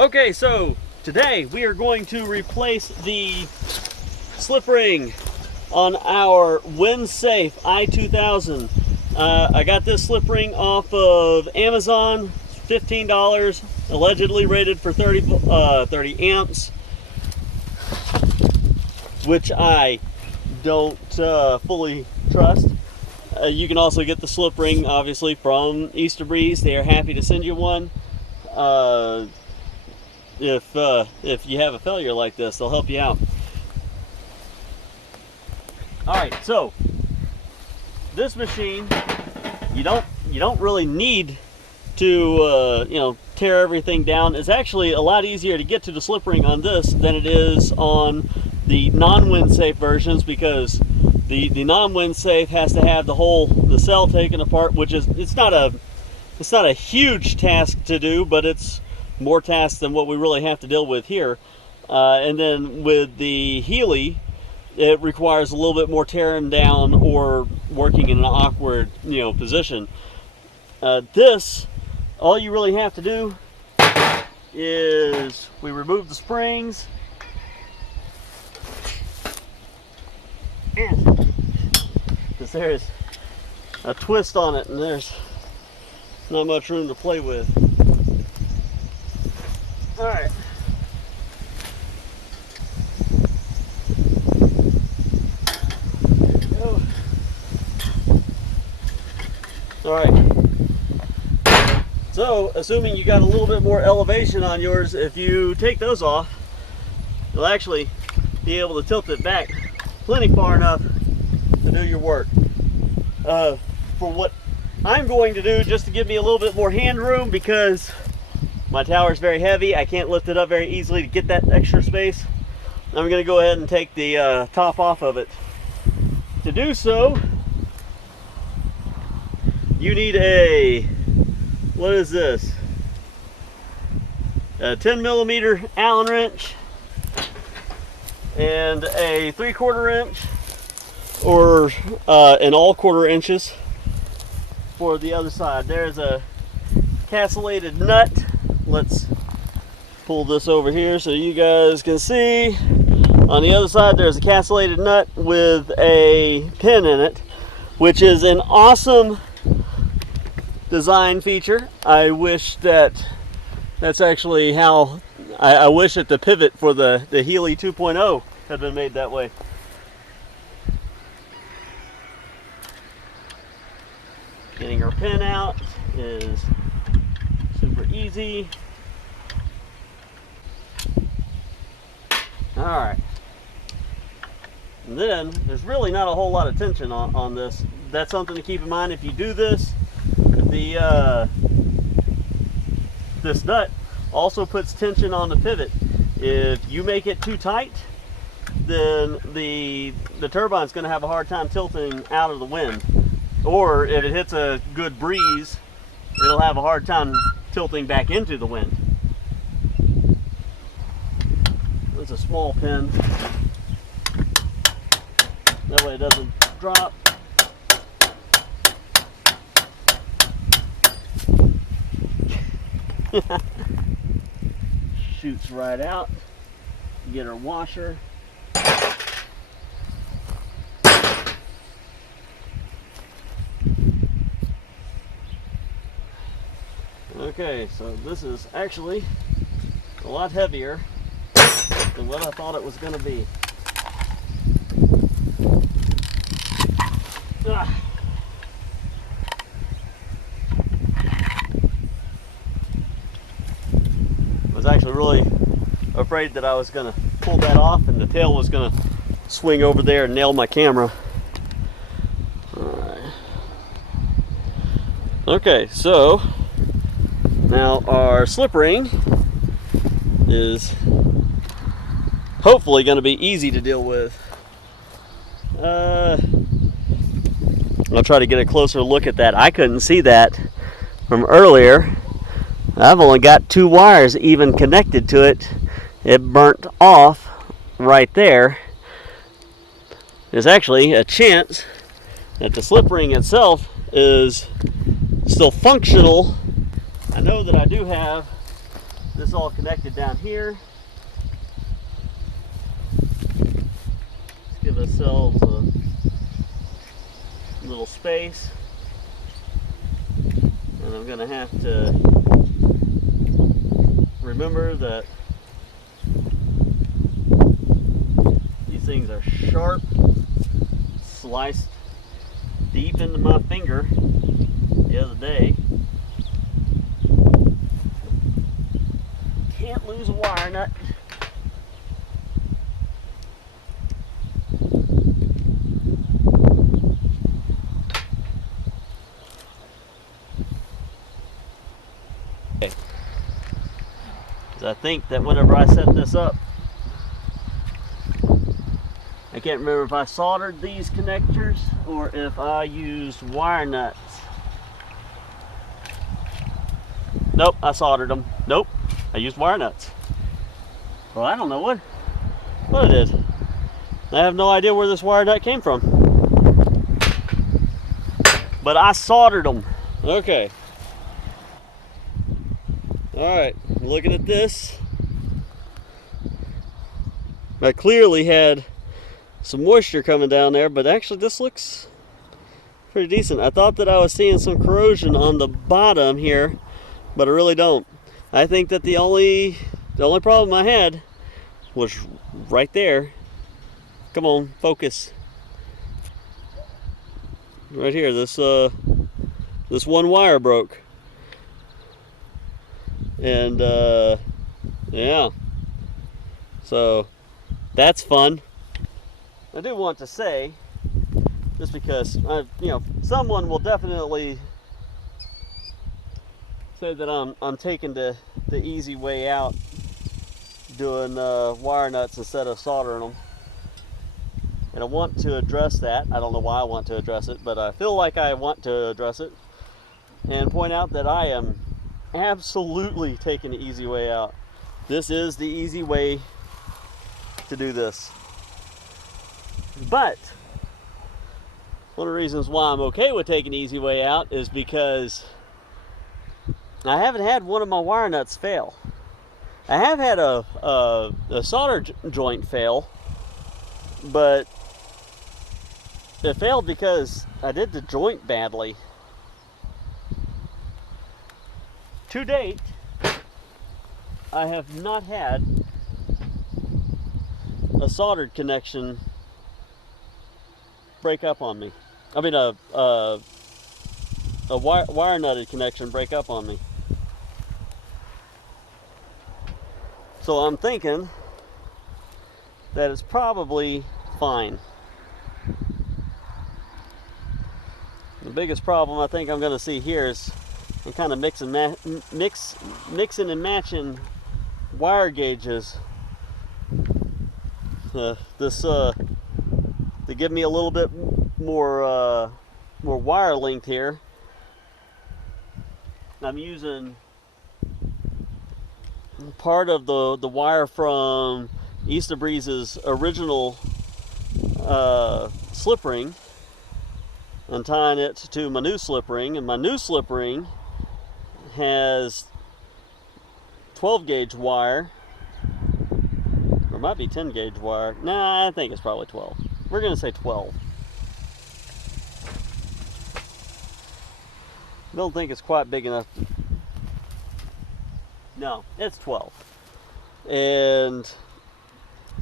Okay, so today we are going to replace the slip ring on our WindSafe i2000. I got this slip ring off of Amazon, $15, allegedly rated for 30 amps, which I don't fully trust. You can also get the slip ring, obviously, from iSta. They are happy to send you one. If you have a failure like this, they'll help you out. All right, so this machine, you don't really need to tear everything down. It's actually a lot easier to get to the slip ring on this than it is on the non-WindSafe versions, because the non-WindSafe has to have the cell taken apart, which is it's not a huge task to do, but it's more tasks than what we really have to deal with here. And then with the Healy, it requires a little bit more tearing down or working in an awkward position. This, all you really have to do is we remove the springs, and because there's a twist on it and there's not much room to play with. All right. There we go. All right. So, assuming you got a little bit more elevation on yours, if you take those off, you'll actually be able to tilt it back plenty far enough to do your work. For what I'm going to do, just to give me a little bit more hand room, because my tower is very heavy, I can't lift it up very easily to get that extra space, I'm going to go ahead and take the top off of it. To do so, you need what is this? A 10mm Allen wrench and a 3/4 inch, or an all 1/4 inches for the other side. There's a castellated nut. Let's pull this over here so you guys can see. On the other side, there's a castellated nut with a pin in it, which is an awesome design feature. I wish that's actually how I wish that the pivot for the Healy 2.0 had been made that way. Getting our pin out is super easy. All right. And then there's really not a whole lot of tension on this. That's something to keep in mind if you do this. This nut also puts tension on the pivot. If you make it too tight, then the turbine's going to have a hard time tilting out of the wind. Or if it hits a good breeze, it'll have a hard time tilting back into the wind. It's a small pin. That way it doesn't drop. Shoots right out. Get our washer. Okay, so this is actually a lot heavier than what I thought it was going to be. I was actually really afraid that I was going to pull that off and the tail was going to swing over there and nail my camera. Alright. Okay, so now our slip ring is hopefully going to be easy to deal with. I'll try to get a closer look at that. I couldn't see that from earlier. I've only got 2 wires even connected to it. It burnt off right there. There's actually a chance that the slip ring itself is still functional. I know that I do have this is all connected down here. Let's give ourselves a little space. And I'm gonna have to remember that these things are sharp, sliced deep into my finger the other day. Can't lose a wire nut. Okay. I think that whenever I set this up, I can't remember if I soldered these connectors or if I used wire nuts. Nope, I soldered them. Nope, I used wire nuts. Well, I don't know what it is. I have no idea where this wire nut came from. But I soldered them. Okay. Alright, looking at this. I clearly had some moisture coming down there, but actually this looks pretty decent. I thought that I was seeing some corrosion on the bottom here, but I really don't. I think that the only problem I had was right there. Come on, focus. Right here, this one wire broke. And yeah. So that's fun. I do want to say, just because someone will definitely say that I'm taking the easy way out, doing wire nuts instead of soldering them, and I want to address that. I don't know why I want to address it, but I feel like I want to address it and point out that I am absolutely taking the easy way out. This is the easy way to do this. But one of the reasons why I'm okay with taking the easy way out is because I haven't had one of my wire nuts fail. I have had a solder joint fail, but it failed because I did the joint badly. To date, I have not had a soldered connection break up on me. I mean a wire nutted connection break up on me. So I'm thinking that it's probably fine. The biggest problem I think I'm going to see here is I'm kind of mixing and matching wire gauges. To give me a little bit more wire length here, I'm using part of the wire from iSta's original slip ring and tying it to my new slip ring, and my new slip ring has 12 gauge wire, or it might be 10 gauge wire. Nah, I think it's probably 12. We're going to say 12. Don't think it's quite big enough. No, it's 12. And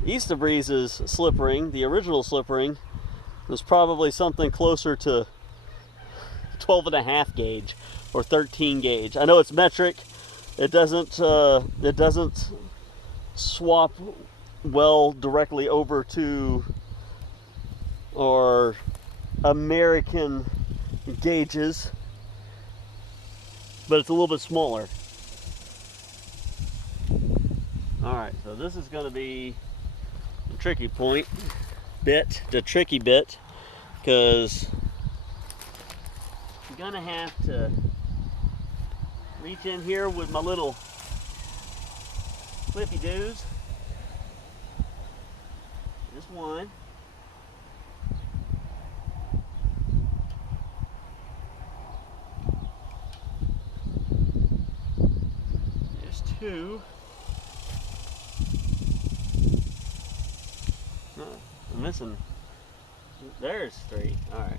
iSta's slip ring, the original slip ring, was probably something closer to 12.5 gauge or 13 gauge. I know it's metric. It doesn't swap well directly over to our American gauges, but it's a little bit smaller. Alright, so this is going to be the tricky bit, because I'm going to have to reach in here with my little flippy doos. Just one. There's two. 2. I'm missing. There's 3. All right.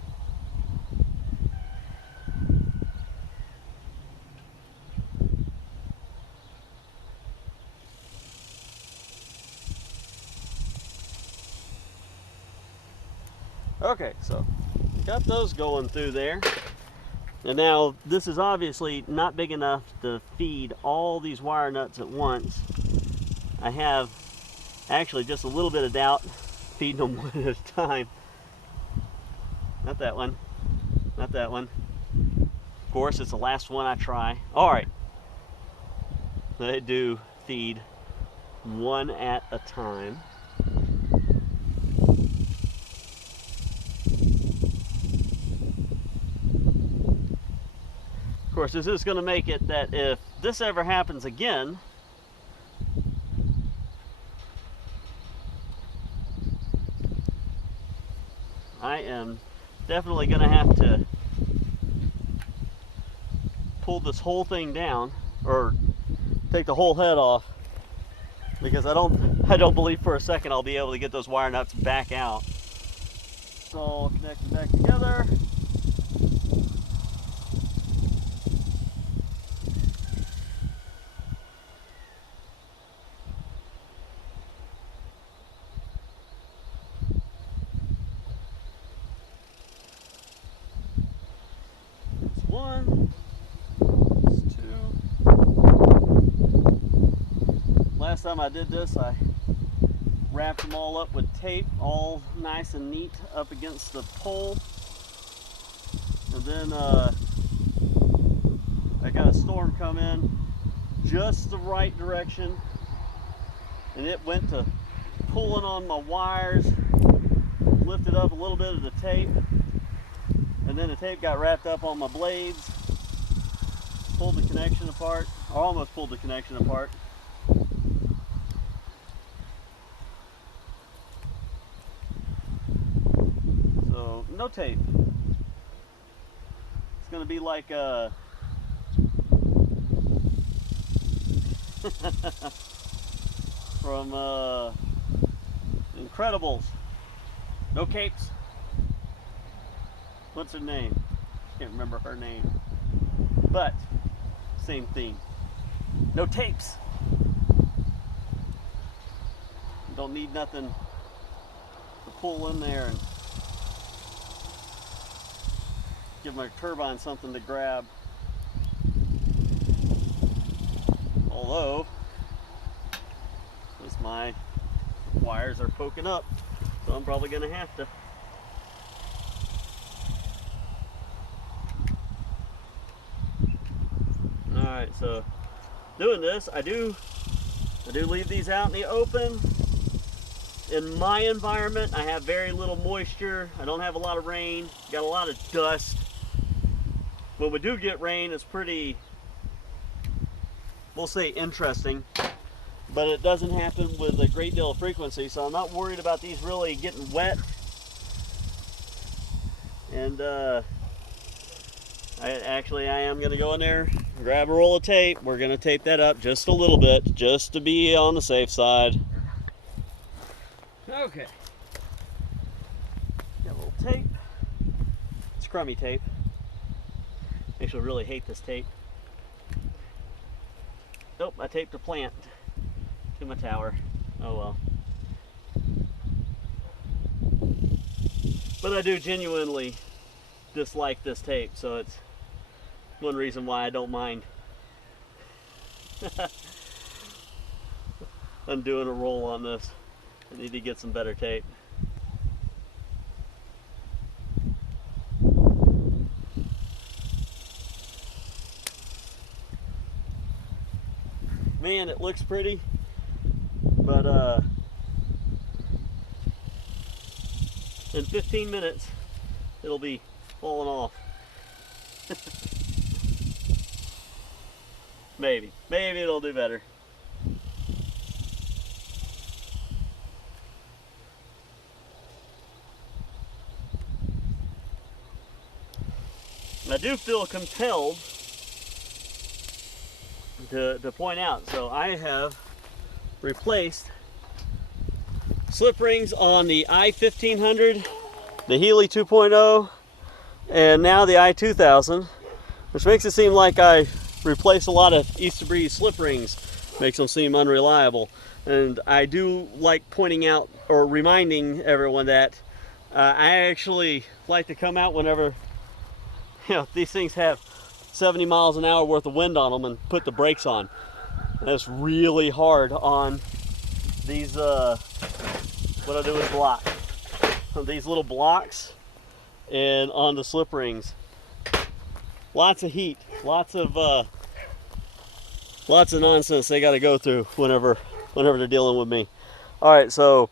Okay, so got those going through there. And now this is obviously not big enough to feed all these wire nuts at once. I have actually just a little bit of doubt feeding them one at a time. Not that one, not that one. Of course, it's the last one I try. All right, they do feed one at a time. Of course, this is going to make it that if this ever happens again, I am definitely going to have to pull this whole thing down, or take the whole head off, because I don't believe for a second I'll be able to get those wire nuts back out. It's all connected back together. It's 1, it's 2. Last time I did this, I wrapped them all up with tape, all nice and neat up against the pole. And then I got a storm come in just the right direction, and it went to pulling on my wires, lifted up a little bit of the tape, and then the tape got wrapped up on my blades, pulled the connection apart, or almost pulled the connection apart. So no tape. It's gonna be like from Incredibles. No capes. What's her name? Can't remember her name. But same theme. No tapes. Don't need nothing to pull in there and give my turbine something to grab. Although, as my wires are poking up, so I'm probably going to have to. Alright, so doing this, I do leave these out in the open. In my environment, I have very little moisture. I don't have a lot of rain. Got a lot of dust. When we do get rain, it's pretty, we'll say, interesting, but it doesn't happen with a great deal of frequency, so I'm not worried about these really getting wet. And I am going to go in there, grab a roll of tape. We're going to tape that up just a little bit, just to be on the safe side. Okay. Got a little tape. It's crummy tape. Actually, really hate this tape. Nope, I taped a plant to my tower. Oh well. But I do genuinely dislike this tape, so it's one reason why I don't mind undoing a roll on this. I need to get some better tape. Man, it looks pretty, but in 15 minutes it'll be falling off. Maybe it'll do better. I do feel compelled to point out. So I have replaced slip rings on the i2000, the Healy 2.0, and now the i2000, which makes it seem like I replaced a lot of iSta Breeze slip rings. Makes them seem unreliable. And I do like pointing out or reminding everyone that I actually like to come out whenever, you know, these things have 70 miles an hour worth of wind on them and put the brakes on. That's really hard on these, what I do is block. These little blocks and on the slip rings. Lots of heat, lots of nonsense they got to go through whenever they're dealing with me. All right, so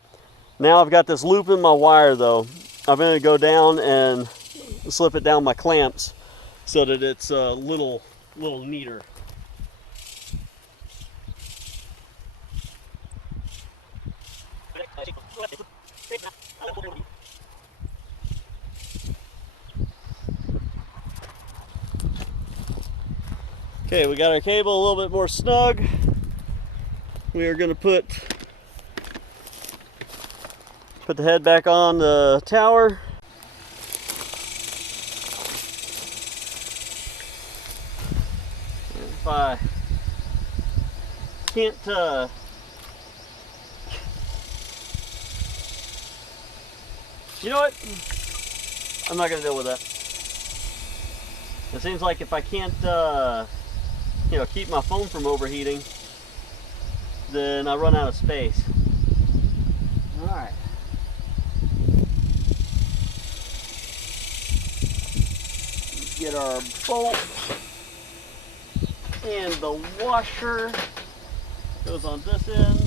now I've got this loop in my wire though. I'm going to go down and slip it down my clamps so that it's a little neater. Okay, we got our cable a little bit more snug. We are going to put the head back on the tower. And if I can't you know what? I'm not going to deal with that. It seems like if I can't you know, keep my phone from overheating, then I run out of space. All right. Get our bolt and the washer goes on this end.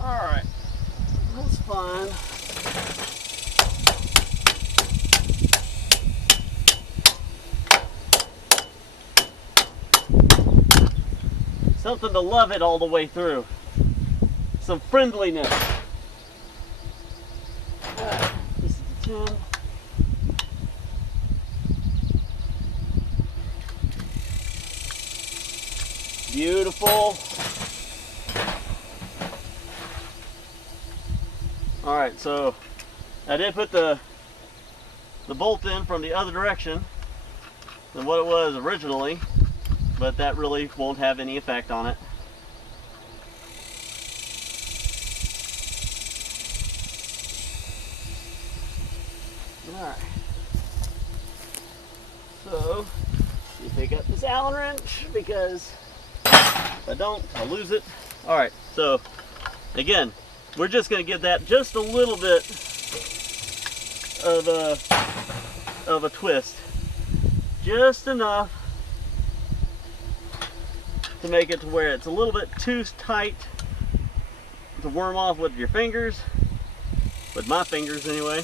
Alright, that's fine. Something to love it all the way through. Some friendliness. This is the 10. Beautiful. Alright, so I did put the bolt in from the other direction than what it was originally, but that really won't have any effect on it. Alright, so you pick up this Allen wrench, because if I don't, I'll lose it. Alright, so again, we're just going to give that just a little bit of a twist. Just enough to make it to where it's a little bit too tight to worm off with your fingers. With my fingers anyway.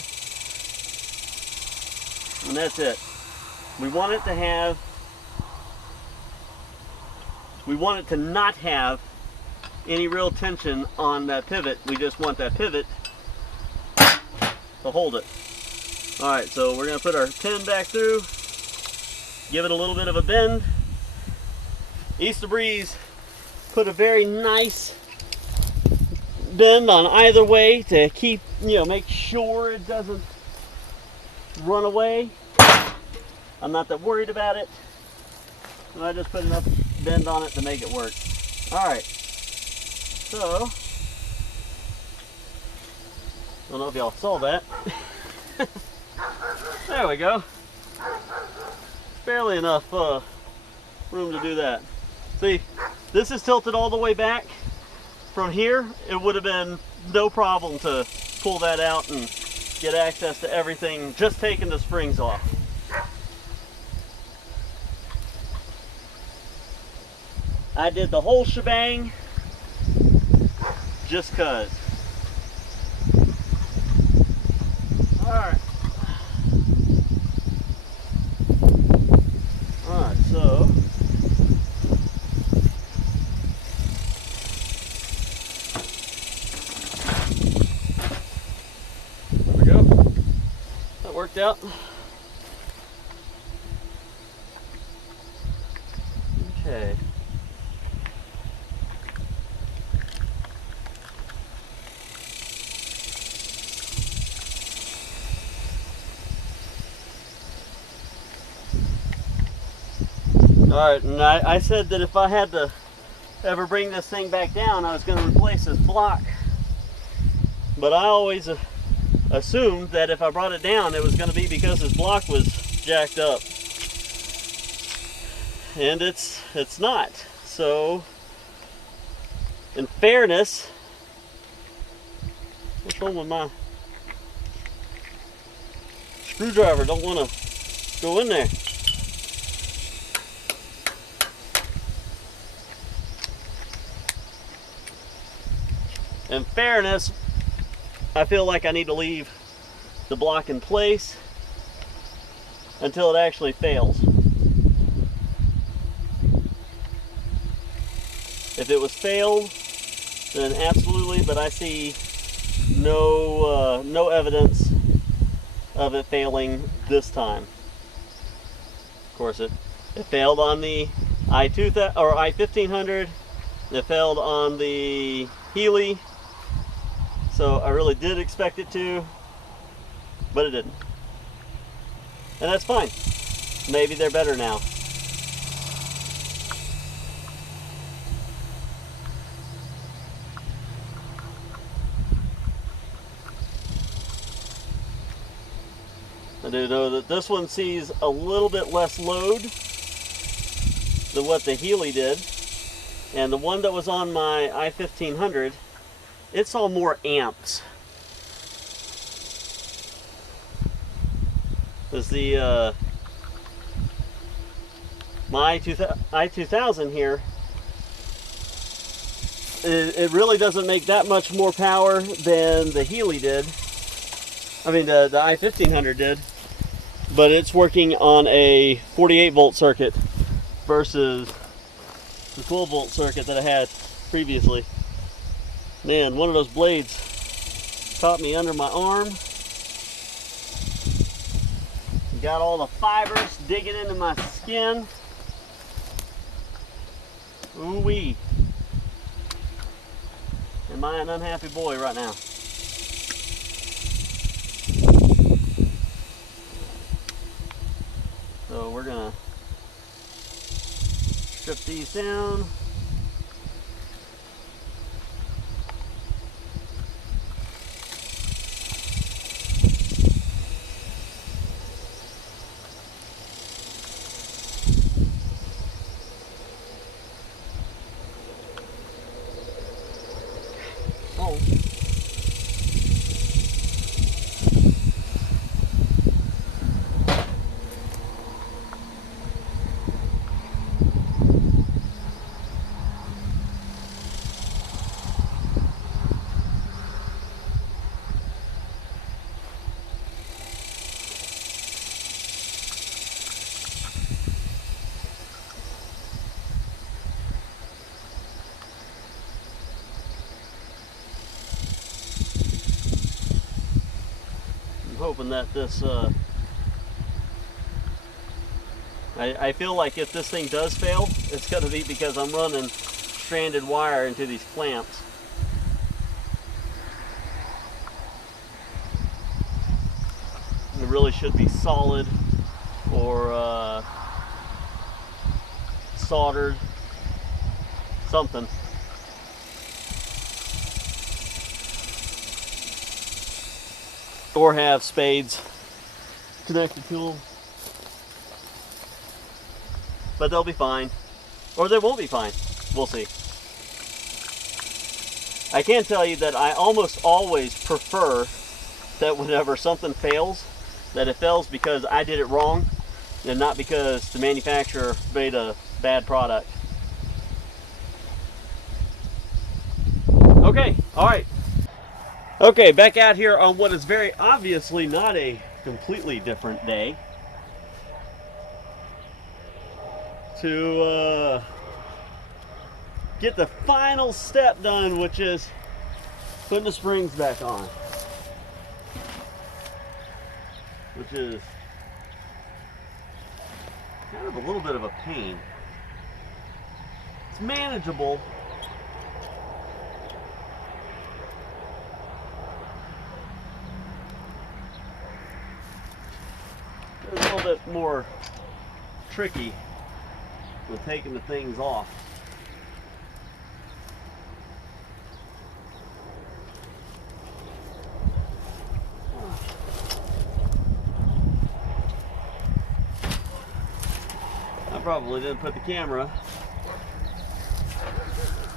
And that's it. We want it to not have any real tension on that pivot. We just want that pivot to hold it. Alright, so we're going to put our pin back through, give it a little bit of a bend. iSta Breeze put a very nice bend on either way to keep, you know, make sure it doesn't run away. I'm not that worried about it. And I just put enough bend on it to make it work. Alright. So, I don't know if y'all saw that. There we go. Barely enough room to do that. See, this is tilted all the way back. From here, it would have been no problem to pull that out and get access to everything, just taking the springs off. I did the whole shebang just 'cause. Alright. Alright, so there we go. That worked out. Okay. Alright, and I said that if I had to ever bring this thing back down, I was going to replace this block. But I always assumed that if I brought it down, it was going to be because this block was jacked up. And it's not. So, in fairness, what's wrong with my screwdriver? Don't want to go in there. In fairness, I feel like I need to leave the block in place until it actually fails. If it was failed, then absolutely, but I see no evidence of it failing this time. Of course, it failed on the i2000 or i1500. It failed on the Healy. So I really did expect it to, but it didn't. And that's fine. Maybe they're better now. I do know that this one sees a little bit less load than what the Healy did. And the one that was on my i1500, it saw more amps. Because the my i2000 here, it really doesn't make that much more power than the Healy did. I mean the i1500 did, but it's working on a 48 volt circuit versus the 12 volt circuit that I had previously. Man, one of those blades caught me under my arm. Got all the fibers digging into my skin. Ooh-wee. Am I an unhappy boy right now? So we're gonna strip these down. Oh. Hoping that this I feel like if this thing does fail, it's going to be because I'm running stranded wire into these clamps. It really should be solid or soldered, something. Or have spades connected to them. But they'll be fine. Or they won't be fine. We'll see. I can tell you that I almost always prefer that whenever something fails, that it fails because I did it wrong and not because the manufacturer made a bad product. Okay, alright. Okay, back out here on what is very obviously not a completely different day to get the final step done, which is putting the springs back on, which is kind of a little bit of a pain. It's manageable. It's a little bit more tricky with taking the things off. I probably didn't put the camera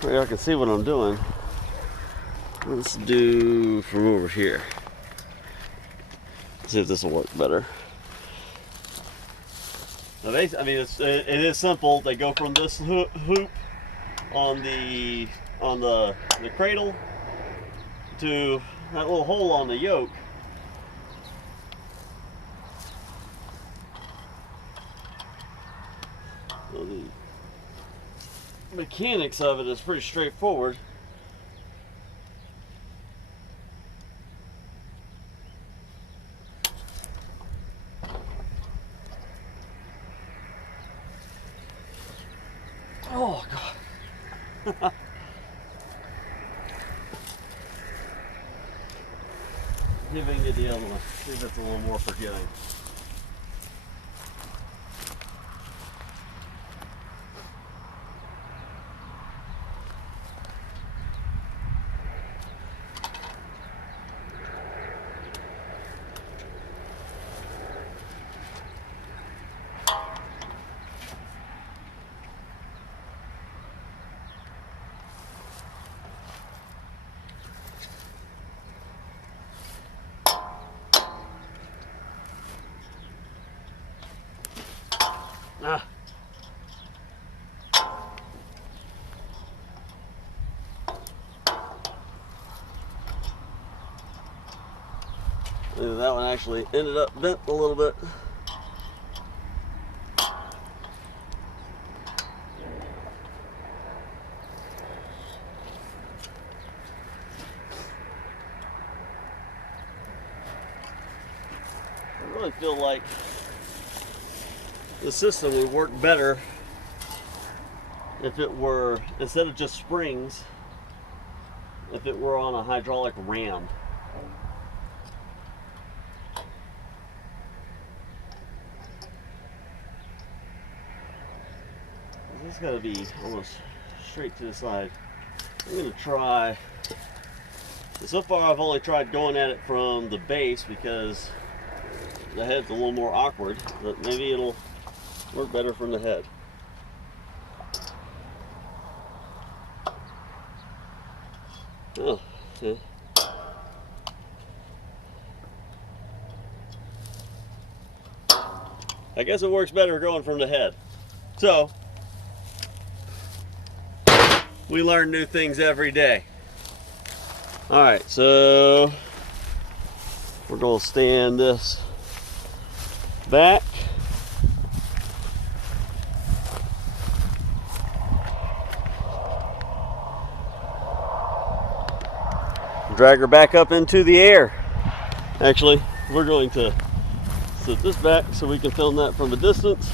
where y'all can see what I'm doing. Let's do from over here. See if this will work better. Now I mean, it is simple. They go from this hoop on the cradle to that little hole on the yoke. So the mechanics of it is pretty straightforward. Oh God. See if I can get the other one. See if it's a little more forgiving. Ah. That one actually ended up bent a little bit. I really feel like the system would work better if it were, instead of just springs, if it were on a hydraulic ram. This has got to be almost straight to the side. I'm going to try. So far I've only tried going at it from the base because the head's a little more awkward, but maybe it'll work better from the head. Oh, yeah. I guess it works better going from the head. So, we learn new things every day. Alright, so we're going to stand this back. Drag her back up into the air. Actually, we're going to sit this back so we can film that from a distance.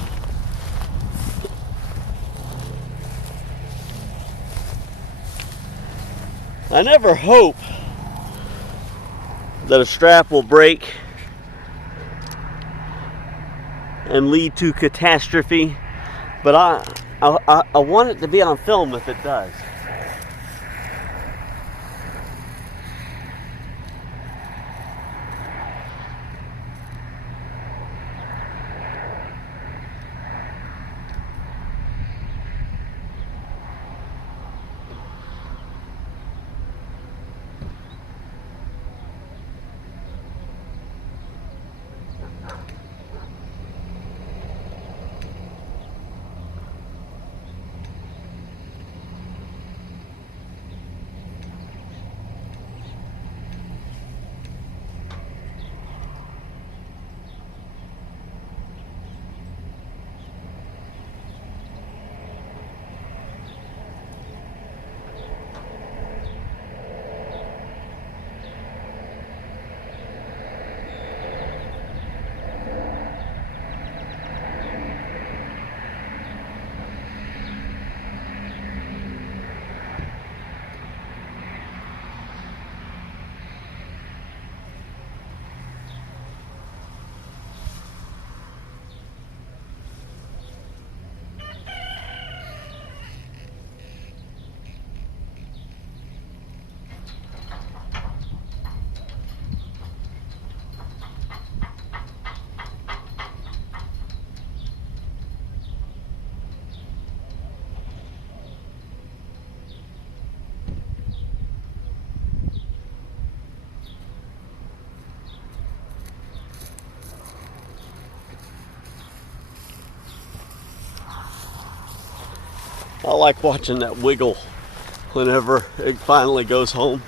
I never hope that a strap will break and lead to catastrophe, but I want it to be on film if it does. I like watching that wiggle whenever it finally goes home.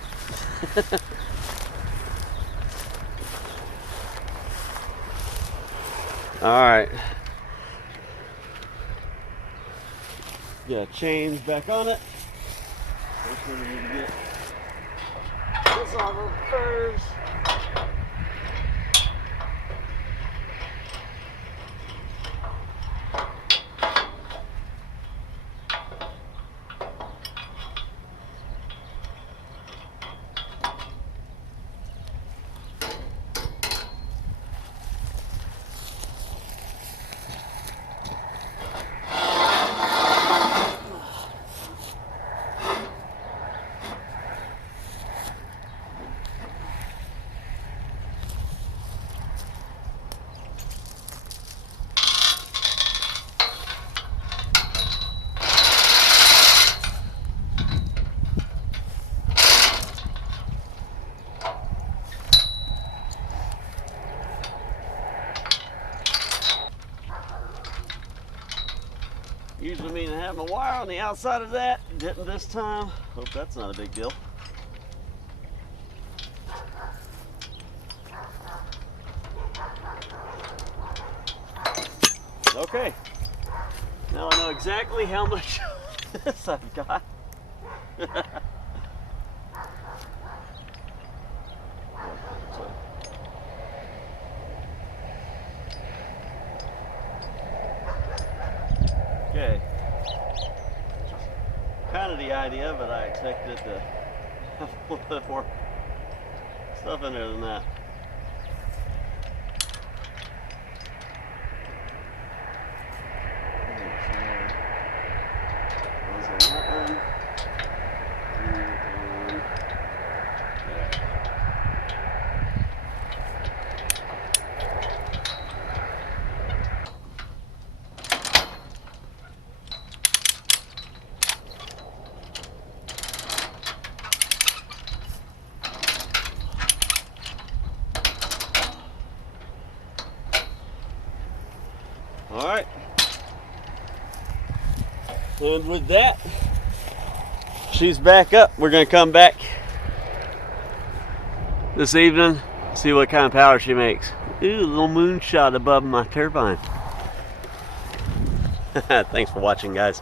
Alright. Got chains back on it. First we need to get this off of first. Usually mean to have my wire on the outside of that. Didn't this time. Hope that's not a big deal. Okay. Now I know exactly how much of this I've got. Okay. Kind of the idea, but I expected it to have a little bit more stuff in there than that. All right, and with that, she's back up. We're gonna come back this evening, see what kind of power she makes. Ooh, a little moonshot above my turbine. Thanks for watching, guys.